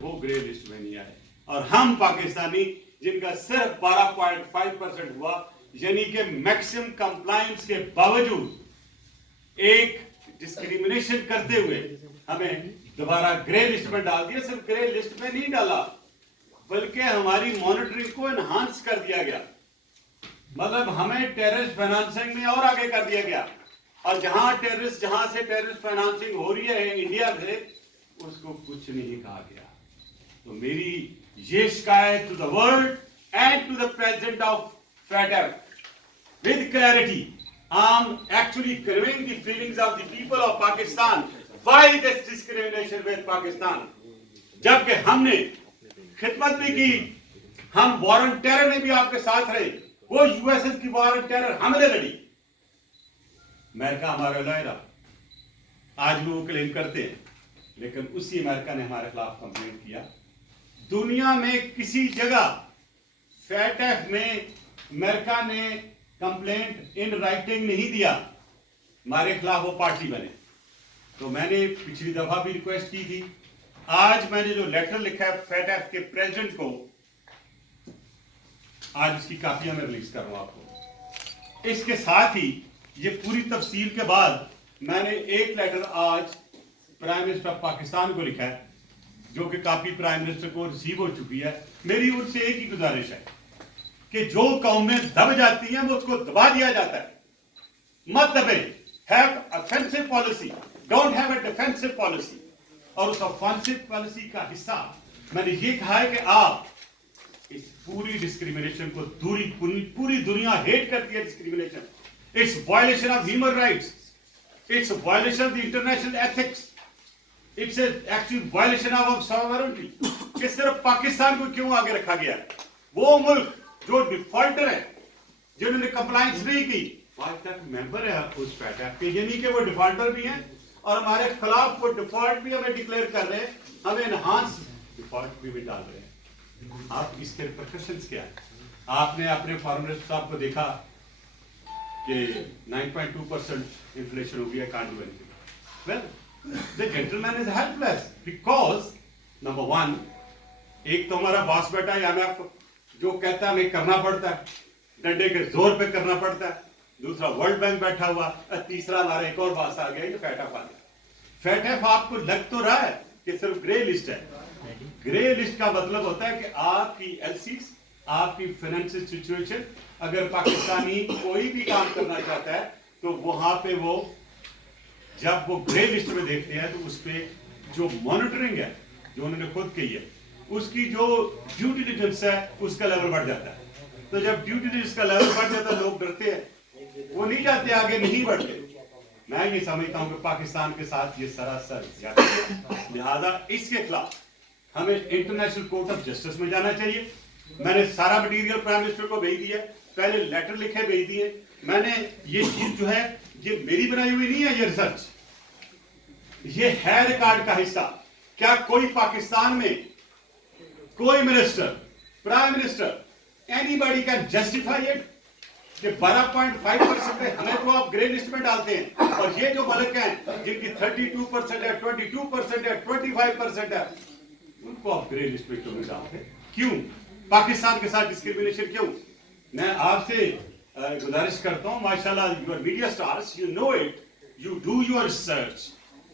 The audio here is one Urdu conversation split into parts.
وہ گرے لسٹ میں نہیں آئے، اور ہم پاکستانی جن کا صرف 12.5% ہوا، یعنی کہ میکسیمم کمپلائنس کے باوجود ایک ڈسکریمنیشن کرتے ہوئے ہمیں دوبارہ گرے لسٹ میں ڈال دیا. صرف گرے لسٹ میں نہیں ڈالا بلکہ ہماری مانیٹرنگ کو انہانس کر دیا گیا. مطلب ہمیں ٹیررسٹ فائنانسنگ میں اور آگے کر دیا گیا، اور جہاں سے ٹیررسٹ فائنانسنگ ہو رہی ہے انڈیا سے، اس کو کچھ نہیں کہا گیا. تو میری یہ شکایت to the world and to the president of FATF with clarity. I'm actually conveying the feelings of the people of Pakistan. Why this discrimination with Pakistan? جبکہ ہم نے خدمت بھی کی، ہم وار آن ٹیرر میں بھی آپ کے ساتھ رہے، وہ US کی وار آن ٹیرر ہم نے لڑی. امریکہ ہمارا لائے رہا، آج بھی وہ کلیم کرتے ہیں، لیکن اسی امریکہ نے ہمارے خلاف کمپلین کیا. دنیا میں کسی جگہ FATF میں امریکہ نے کمپلینٹ ان رائٹنگ نہیں دیا، ہمارے خلاف وہ پارٹی بنے. تو میں نے پچھلی دفعہ بھی ریکویسٹ کی تھی، آج میں نے جو لیٹر لکھا ہے FATF کے پریزیڈنٹ کو، آج اس کی کاپیاں میں ریلیز کر رہا ہوں آپ کو. اس کے ساتھ ہی یہ پوری تفصیل کے بعد میں نے ایک لیٹر آج پرائم منسٹر آف پاکستان کو لکھا ہے، جو کہ کاپی پرائم منسٹر کو ریسیو ہو چکی ہے. میری ان سے ایک ہی گزارش ہے کہ جو قومیں دب جاتی ہیں وہ اس کو دبا دیا جاتا ہے. مت دبے، have offensive policy, don't have a defensive policy. اور اس افینسو پالیسی کا حصہ میں نے یہ کہا ہے کہ آپ اس پوری ڈسکریمنیشن کو پوری دنیا ہیٹ کرتی ہے. Discrimination it's violation of human rights, it's violation of the international ethics, it's actually violation of sovereignty. کہ صرف پاکستان کو کیوں آگے رکھا گیا ہے؟ وہ ملک جو ڈیفالٹر ہے، جنہوں نے کمپلائنس نہیں کی، آج تک ممبر ہے اس FATF کے، یعنی کہ وہ ڈیفالٹر بھی ہیں اور ہمارے خلاف وہ ڈیفالٹ بھی ہمیں ڈکلیئر کر رہے ہیں، ہمیں انہانس ڈیفالٹ بھی ڈال رہے ہیں. آپ اس کے ریپرکشنز کیا ہیں؟ آپ نے اپنے فارم منسٹر صاحب کو دیکھا کہ 9.2% انفلیشن ہو گیا، can't do anything. Well the gentleman is helpless because number one، ایک تو ہمارا باس بیٹا ہے IMF، جو کہتا ہے ہمیں کرنا پڑتا ہے، ڈنڈے کے زور پہ کرنا پڑتا ہے. دوسرا ورلڈ بینک بیٹھا ہوا، تیسرا ہمارا ایک اور باس آ گیا کہ FATF آ گیا. FATF آپ کو لگ تو رہا ہے کہ صرف گرے لسٹ ہے. گرے لسٹ کا مطلب ہوتا ہے کہ آپ کی LCs، آپ کی فائنینشیل سچویشن، اگر پاکستانی کوئی بھی کام کرنا چاہتا ہے تو وہاں پہ وہ جب وہ گرے لسٹ میں دیکھتے ہیں تو اس پہ جو مانیٹرنگ ہے، جو انہوں نے خود کہی ہے، اس کی جو ڈیو ڈیلیجنس ہے اس کا لیول بڑھ جاتا ہے. تو جب ڈیو ڈیلیجنس کا لیول بڑھ جاتا ہے لوگ ڈرتے ہیں، وہ نہیں جاتے آگے، نہیں بڑھتے. میں یہ سمجھتا ہوں کہ پاکستان کے ساتھ یہ سراسر زیادتی ہے. لہذا اس کے خلاف ہمیں انٹرنیشنل کورٹ آف جسٹس میں جانا چاہیے. میں نے سارا مٹیریل پرائم منسٹر کو بھیج دیا، پہلے لیٹر لکھے بھیج دیے. میں نے یہ چیز جو ہے یہ میری بنائی ہوئی نہیں ہے، یہ ریسرچ، یہ ہے ریکارڈ کا حصہ. کیا کوئی پاکستان میں کوئی minister, prime minister, any body can justify it کہ 12.5% ہے، ہمیں تو آپ گرے لسٹ میں ڈالتے ہیں، اور یہ جو ملک ہیں جن کی 32% ہے، 22% ہے، 25% ہے، ان کو آپ گرے لسٹ میں کیوں نہیں ڈالتے؟ کیوں پاکستان کے ساتھ ڈسکریمنیشن کیوں؟ میں آپ سے گزارش کرتا ہوں، ماشاءاللہ you are media stars, you know it, you do your research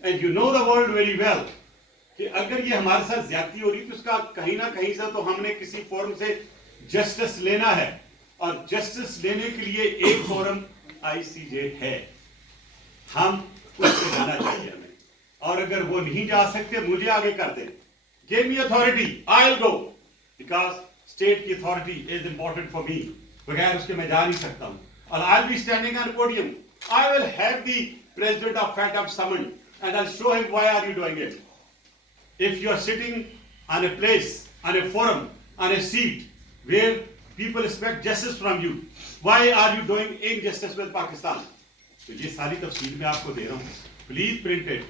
and you know the world very well, کہ اگر یہ ہمارے ساتھ زیادتی ہو رہی تو اس کا کہیں نہ کہیں سے تو ہم نے کسی فورم سے جسٹس لینا ہے، اور جسٹس لینے کے لیے ایک فورم ICJ ہے، ہم اس سے جانا چاہیے ہمیں. اور اگر وہ نہیں جا سکتے مجھے آگے کر دیں، give me authority, I'll go, because state کی authority is important for me. بغیر اس کے میں جا نہیں سکتا ہوں. اور I'll be standing on podium, I will have the president of FATF summoned and I'll show him why are you doing it. If you are sitting on a place, on a forum, on a seat where people expect justice from you, why are you doing injustice with Pakistan? تو یہ ساری تفصیل میں آپ کو دے رہا ہوں، پلیز پرنٹ اٹ.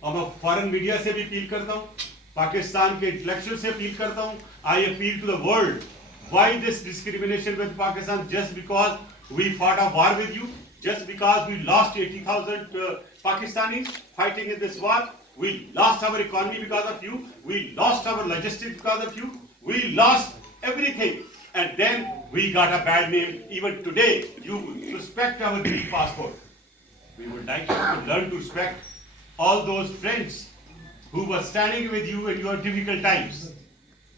اور میں فارن میڈیا سے بھی اپیل کرتا ہوں، پاکستان کے انٹلیکچوئل سے اپیل کرتا ہوں. I appeal to the world. Why this discrimination with Pakistan just because we fought a war with you, just because we lost 80,000 Pakistanis fighting in this war? We lost our economy because of you. We lost our logistics because of you. We lost everything. And then we got a bad name. Even today, you respect our Greek passport. We would like you to learn to respect all those friends who were standing with you in your difficult times.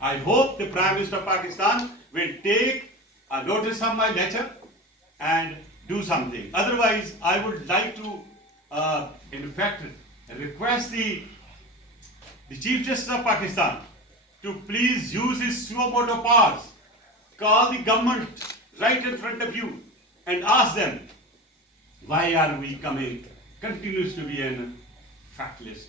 I hope the Prime Minister of Pakistan will take a notice of my letter and do something. Otherwise, I would like to, in fact, request the Chief Justice of Pakistan to please use his suo motu powers, call the government right in front of you and ask them, why are we coming continues to be in fact list?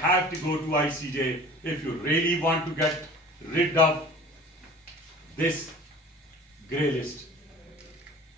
have to go to ICJ if you really want to get rid of this grey list.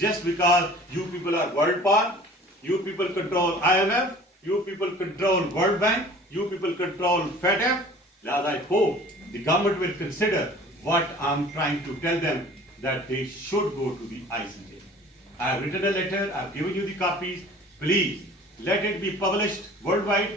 just because you people are world power, you people control IMF, you people control World Bank, you people control FATF. I hope the government will consider what I'm trying to tell them, that they should go to the ICJ. I have written a letter, I've given you the copies. Please let it be published worldwide.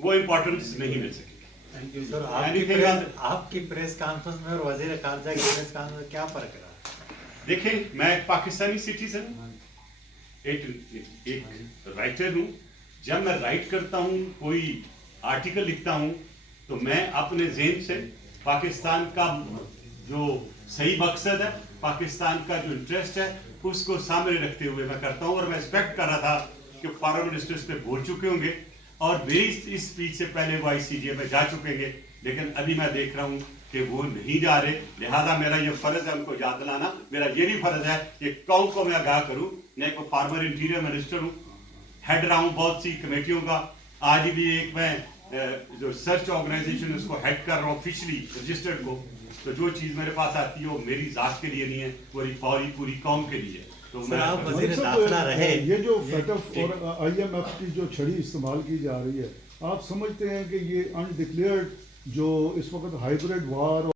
وہ امپورٹنس نہیں مل سکے. Thank you sir. Anything else? آپ کی پریس کانفرنس میں اور وزیر خارجہ کی پریس کانفرنس میں کیا فرق رہا؟ دیکھیں میں ایک پاکستانی سٹیزن ایک رائٹر ہوں. جب میں رائٹ کرتا ہوں کوئی آرٹیکل لکھتا ہوں تو میں اپنے ذہن سے پاکستان کا جو صحیح مقصد ہے, پاکستان کا جو انٹرسٹ ہے, اس کو سامنے رکھتے ہوئے میں کرتا ہوں. اور میں ایکسپیکٹ کر رہا تھا کہ فارن منسٹر اس پہ بول چکے ہوں گے اور میری اس اسپیچ سے پہلے وہ ICJ میں جا چکے گے, لیکن ابھی میں دیکھ رہا ہوں کہ وہ نہیں جا رہے. لہذا میرا یہ فرض ہے ان کو یاد دلانا. میرا یہ بھی فرض ہے کہ قوم کو میں آگاہ کروں. میں ایک فارمر انٹیریئر منسٹر ہوں, ہیڈ رہا ہوں بہت سی کمیٹیوں کا. آج بھی ایک میں جو سرچ آرگنائزیشن اس کو ہیڈ کر رہا ہوں آفیشلی رجسٹرڈ کو. تو جو چیز میرے پاس آتی ہے وہ میری ذات کے لیے نہیں ہے, پوری قوم کے لیے. تو میں آپ وزیر داخلہ رہے. یہ جو FATF اور IMF کی جو چھڑی استعمال کی جا رہی ہے, آپ سمجھتے ہیں کہ یہ انڈکلیئرڈ جو اس وقت ہائیبریڈ وار